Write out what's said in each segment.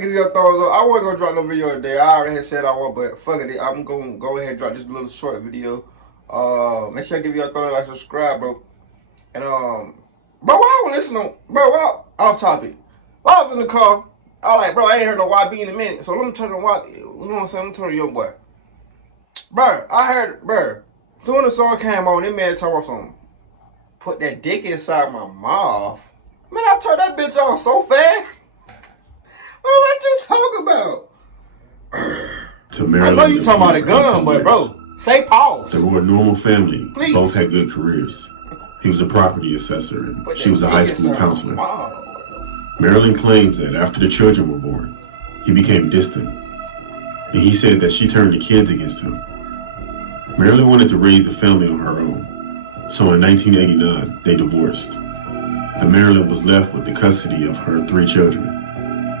sure give you a thumbs up. I wasn't gonna drop no video today. I already had said I want, but fuck it. I'm gonna go ahead and drop this little short video. Make sure I give you a thumbs up, like, subscribe, bro. And bro, why I was listening on, bro? Off topic. While I was in the car, I was like, bro, I ain't heard no YB in a minute, so let me turn on YB. You know what I'm saying? Let me turn on your boy. Bro, I heard, bro. Soon as the song came on, that man talking about something. Put that dick inside my mouth. Man, I turned that bitch on so fast. What you talking about? To Maryland, I know you talking about a gun, but bro, say pause. They were a normal family. Please. Both had good careers. He was a property assessor and she was a high school counselor. Marilyn claims that after the children were born, he became distant. And he said that she turned the kids against him. Marilyn wanted to raise the family on her own. So in 1989, they divorced. And Marilyn was left with the custody of her 3 children.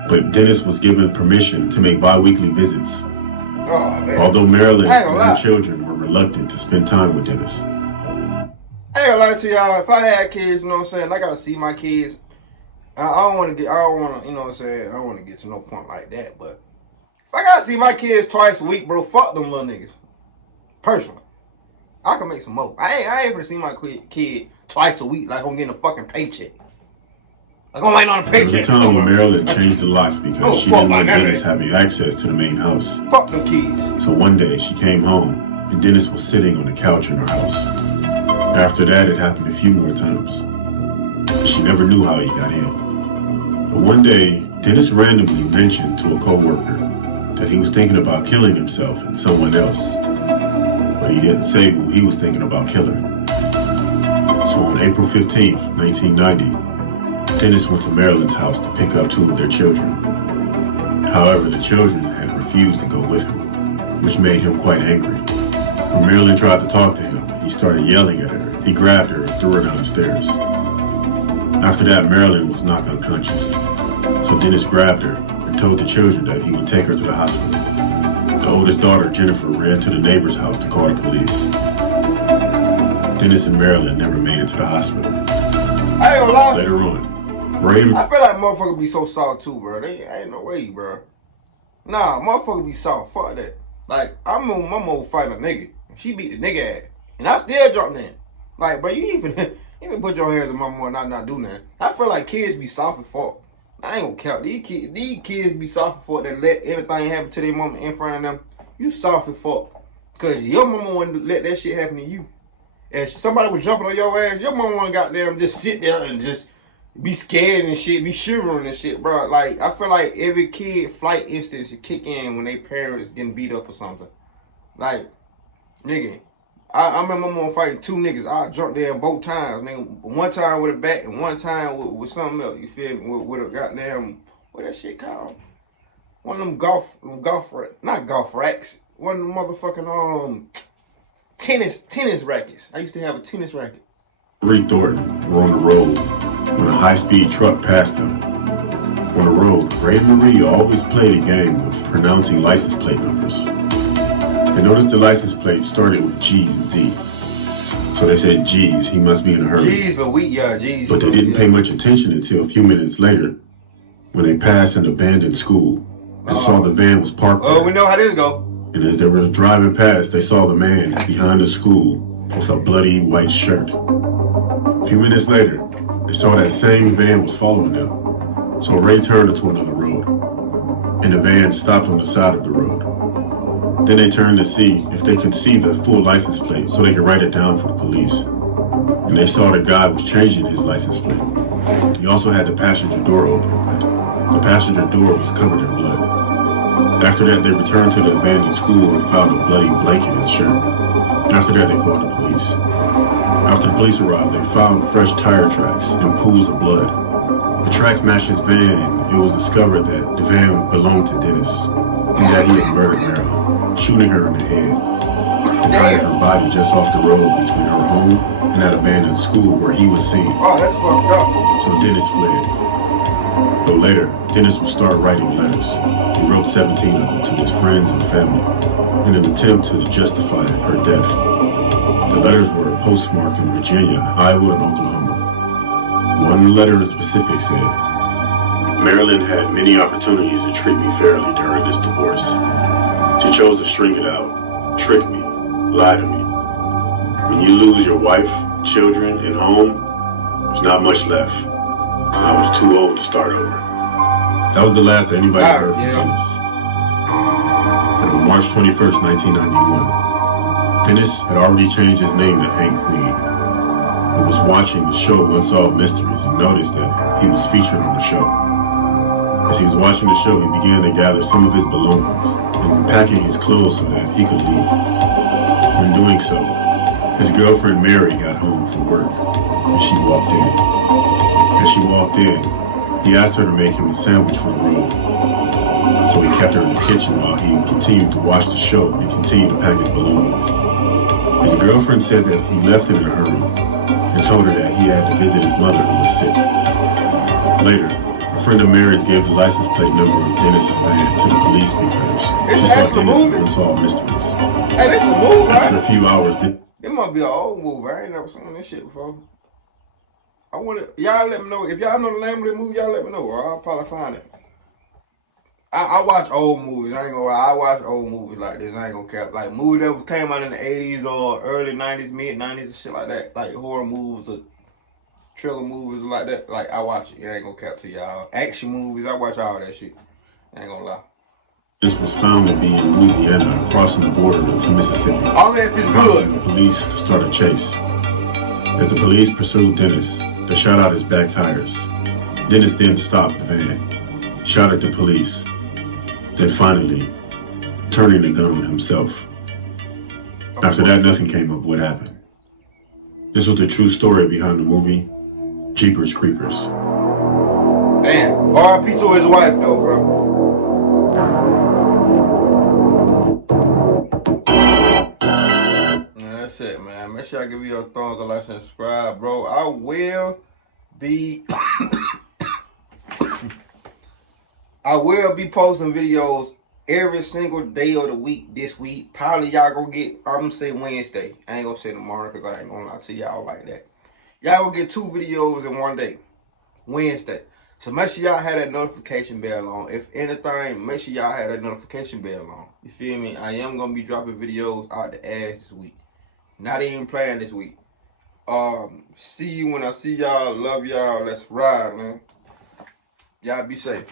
But Dennis was given permission to make bi-weekly visits. Although Marilyn and her children were reluctant to spend time with Dennis. I ain't gonna lie to y'all, if I had kids, you know what I'm saying, I gotta see my kids. I don't wanna, you know what I'm saying, I don't wanna get to no point like that, but if I gotta see my kids twice a week, bro, fuck them little niggas. Personally. I can make some more. I ain't gonna see my kid twice a week like I'm getting a fucking paycheck. Like I'm waiting on a paycheck. There was a time when Marilyn changed the locks because she didn't want Dennis having access to the main house. Fuck them kids. So one day she came home and Dennis was sitting on the couch in her house. After that, it happened a few more times. She never knew how he got in. But one day, Dennis randomly mentioned to a co-worker that he was thinking about killing himself and someone else. But he didn't say who he was thinking about killing. So on April 15th, 1990, Dennis went to Marilyn's house to pick up 2 of their children. However, the children had refused to go with him, which made him quite angry. When Marilyn tried to talk to him, he started yelling at her. He grabbed her and threw her down the stairs. After that, Marilyn was knocked unconscious. So Dennis grabbed her and told the children that he would take her to the hospital. The oldest daughter, Jennifer, ran to the neighbor's house to call the police. Dennis and Marilyn never made it to the hospital. I ain't gonna lie. Later on, Ray... I feel like motherfuckers be so soft too, bro. Ain't no way, bro. Nah, motherfuckers be soft. Fuck that. Like, I'm gonna fight a nigga. She beat the nigga ass. And I still drop that. Like, bro, you even put your hands on my mom and not do nothing. I feel like kids be soft as fuck. I ain't gonna count. These kids be soft as fuck that let anything happen to their mama in front of them. You soft as fuck. Cause your mama wouldn't let that shit happen to you. And if somebody was jumping on your ass, your mama wanna goddamn just sit there and just be scared and shit, be shivering and shit, bro. Like, I feel like every kid flight instance kick in when their parents getting beat up or something. Like, nigga, I remember my mom fighting 2 niggas. I jumped there both times, nigga. One time with a bat and one time with something else. You feel me? With a goddamn, what that shit called? One of them not golf racks. One of them motherfucking tennis rackets. I used to have a tennis racket. Ray Thornton were on the road when a high-speed truck passed them. On the road, Ray and Marie always played a game of pronouncing license plate numbers. They noticed the license plate started with G and Z. So they said, geez, he must be in a hurry. Geez, Geez. But they didn't pay much attention until a few minutes later when they passed an abandoned school and saw the van was parked there. Oh, we know how this go. And as they were driving past, they saw the man behind the school with a bloody white shirt. A few minutes later, they saw that same van was following them. So Ray turned into another road, and the van stopped on the side of the road. Then they turned to see if they could see the full license plate so they could write it down for the police. And they saw the guy was changing his license plate. He also had the passenger door open, but the passenger door was covered in blood. After that, they returned to the abandoned school and found a bloody blanket and shirt. After that, they called the police. After the police arrived, they found fresh tire tracks and pools of blood. The tracks matched his van, and it was discovered that the van belonged to Dennis, and that he had murdered Marilyn, shooting her in the head, and hiding her body just off the road between her home and that abandoned school where he was seen. Oh, that's fucked up. So Dennis fled. But later, Dennis would start writing letters. He wrote 17 of them to his friends and family in an attempt to justify her death. The letters were postmarked in Virginia, Iowa, and Oklahoma. One letter in specific said, Marilyn had many opportunities to treat me fairly during this divorce. She chose to string it out, trick me, lie to me. When you lose your wife, children, and home, there's not much left. And I was too old to start over. That was the last anybody heard from Dennis. But on March 21st, 1991, Dennis had already changed his name to Hank Queen and was watching the show Unsolved Mysteries and noticed that he was featured on the show. As he was watching the show, he began to gather some of his belongings and packing his clothes so that he could leave. When doing so, his girlfriend Mary got home from work and she walked in. As she walked in, he asked her to make him a sandwich for the road. So he kept her in the kitchen while he continued to watch the show and continued to pack his belongings. His girlfriend said that he left it in a hurry and told her that he had to visit his mother who was sick. Later, a friend of Mary's gave the license plate number of Dennis's van to the police because she saw Dennis in Unsolved Mysteries. Hey, this a move, right? After a few hours, it might be an old movie. I ain't never seen this shit before. Y'all let me know. If y'all know the name of the movie, y'all let me know. I'll probably find it. I watch old movies. I ain't gonna lie. I watch old movies like this. I ain't gonna cap. Like movies that came out in the 80s or early 90s, mid 90s and shit like that. Like horror movies or thriller movies like that. Like I watch it. I ain't gonna cap to y'all. Action movies. I watch all that shit. I ain't gonna lie. This was found to be in Louisiana, crossing the border into Mississippi. All that is good. The police started a chase. As the police pursued Dennis, they shot out his back tires. Dennis then stopped the van, shot at the police, then finally turning the gun on himself. After that, nothing came of what happened. This was the true story behind the movie Jeepers Creepers. Damn, R.I.P. to his wife though, bro. That's it, man. Make sure I give you your thumbs up, like, and subscribe, bro. I will be posting videos every single day of the week this week. Probably y'all gonna get, I'm gonna say Wednesday. I ain't gonna say tomorrow because I ain't gonna lie to y'all like that. Y'all gonna get 2 videos in one day. Wednesday. So make sure y'all have that notification bell on. If anything, make sure y'all have that notification bell on. You feel me? I am gonna be dropping videos out the ass this week. Not even playing this week. See you when I see y'all. Love y'all. Let's ride, man. Y'all be safe.